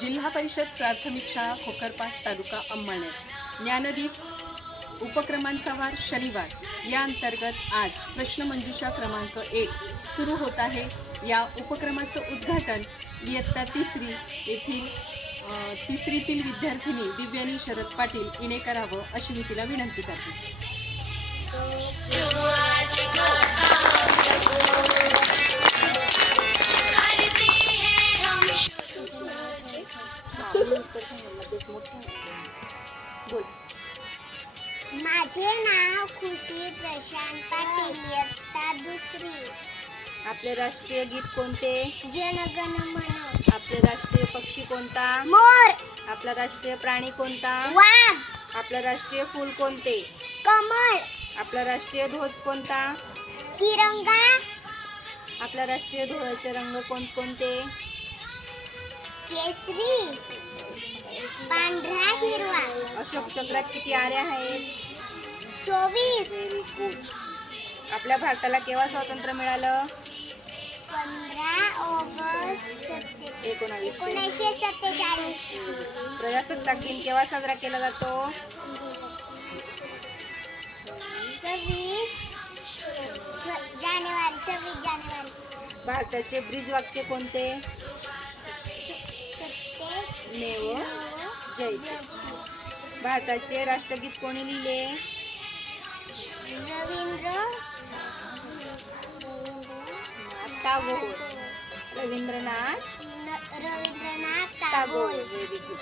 जिल्हा परिषद प्राथमिक शाळा खोकरपाट तालुका अंमळनेर ज्ञानदीप उपक्रमांचा वार शनिवार. या अंतर्गत आज प्रश्नमंजुषा क्रमांक एक सुरू होत आहे. या उपक्रमाचं उद्घाटन इयत्ता तिसरी येथील तिसरीतील विद्यार्थिनी दिव्यानी शरद पाटील हिने करावं अशी मी तिला विनंती करते. बोल. माझे नाव खुशी प्रशांत पाटील इयत्ता दुसरी. आपले राष्ट्रीय गीत कोणते? जनगण मन आपले राष्ट्रीय पक्षी कोणता? मोर. आपला राष्ट्रीय प्राणी कोणता? वाघ. आपलं राष्ट्रीय फूल कोणते? कमळ. आपला राष्ट्रीय ध्वज कोणता? तिरंगा. आपल्या राष्ट्रीय ध्वजाचे रंग कोणकोणते? केसरी. पांढरा हिरवा. अशोक चक्रात किती आरे आहेत? चोवीस. आपल्या भारताला केव्हा स्वातंत्र्य मिळालं? पंधरा ऑगस्ट सत्ते- एकोणावीसशे. एकोणीसशे सत्तेचाळीस. प्रजासत्ताक दिन केव्हा साजरा केला जातो? सव्वीस जानेवारी सव्वीस जानेवारी. भारताचे ब्रिज वाक्य कोणते? सत्ते नेव जय भारताचे राष्ट्रगीत कोणी लिहिले? रवींद्र टागोर रवींद्रनाथ? रवींद्रनाथ टागोर टागोर. व्हेरी गुड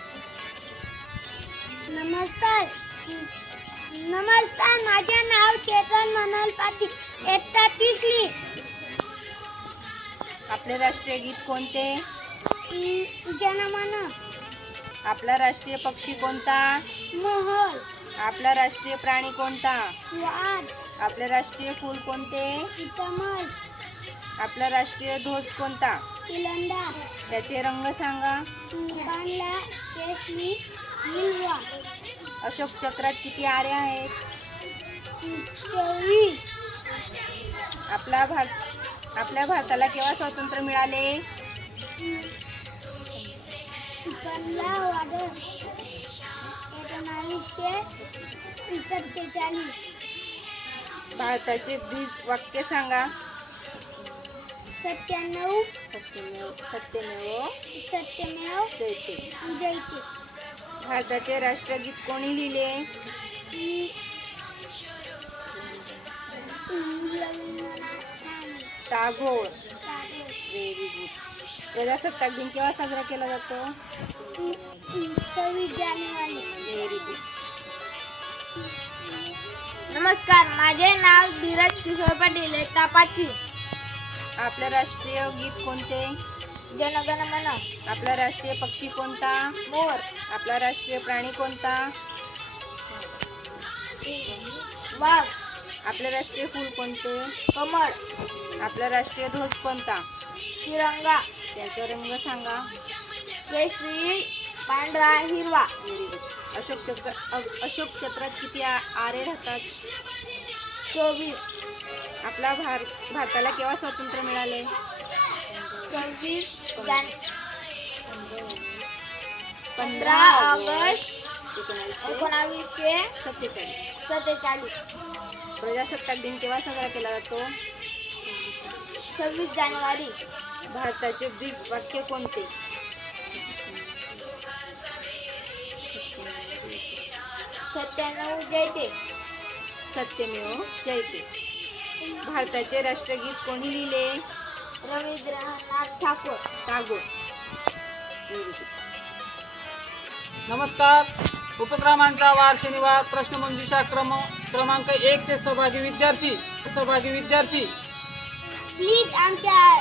नमस्कार. नमस्कार माझे नाव चेतन मनोहर पाटील. एकटा तिसरी आपले राष्ट्रीय गीत कोणते? जनमन. आपला राष्ट्रीय पक्षी कोणता? मोहर आपला राष्ट्रीय प्राणी कोणता? वाघ. आपले राष्ट्रीय फूल कोणते? आपला राष्ट्रीय ध्वज कोणता? तिलंदा त्याचे रंग सांगा. पांढरा केशरी हिरवा. अशोक चक्रात किती आरे आहेत? चोवीस. आपला भारत आपल्या भारताला केव्हा स्वातंत्र्य मिळाले? एकोणावीसशे सत्तेचाळीस भारताचे ब्रिज वाक्य सांगा. सत्त्याण्णव सत्यमेव सत्यमेव सत्यमेव जयते. जयते भारताचे राष्ट्रगीत कोणी लिहिले? टागोर. प्रजासत्ताक दिन केव्हा साजरा केला जातो? सव्वीस जानेवारी. व्हेरी गुड नमस्कार माझे नाव धीरज किशोर पाटील तापाची आपलं राष्ट्रीय गीत कोणते? जनगण मन. आपला राष्ट्रीय पक्षी कोणता? मोर. आपला राष्ट्रीय प्राणी कोणता? वाघ. आपलं राष्ट्रीय फूल कोणते? कमळ. आपला राष्ट्रीय ध्वज कोणता? तिरंगा. त्याचा रंग सांगा. केशरी पांढरा हिरवा. व्हेरी गुड अशोक चक्र अशोक चक्रात किती आरे राहतात? चोवीस. आपला भार भारताला केव्हा स्वातंत्र्य मिळाले? सव्वीस जान पंधरा ऑगस्ट एकोणावीसशे सत्तेचाळीस. सत्तेचाळीस. प्रजासत्ताक दिन केव्हा साजरा केला जातो? सव्वीस जानेवारी. भारताचे ब्रिज वाक्य कोणते? सत्त्याण्णव जयते. सत्यमेव जयते. भारताचे राष्ट्रगीत कोणी लिहिले? रवींद्रनाथ ठाकूर. टागोर. नमस्कार. उपक्रमांचा वार शनिवार प्रश्नमंजुषा क्रम क्रमांक एक चे सहभागी विद्यार्थी सहभागी विद्यार्थी. प्लीज आमच्या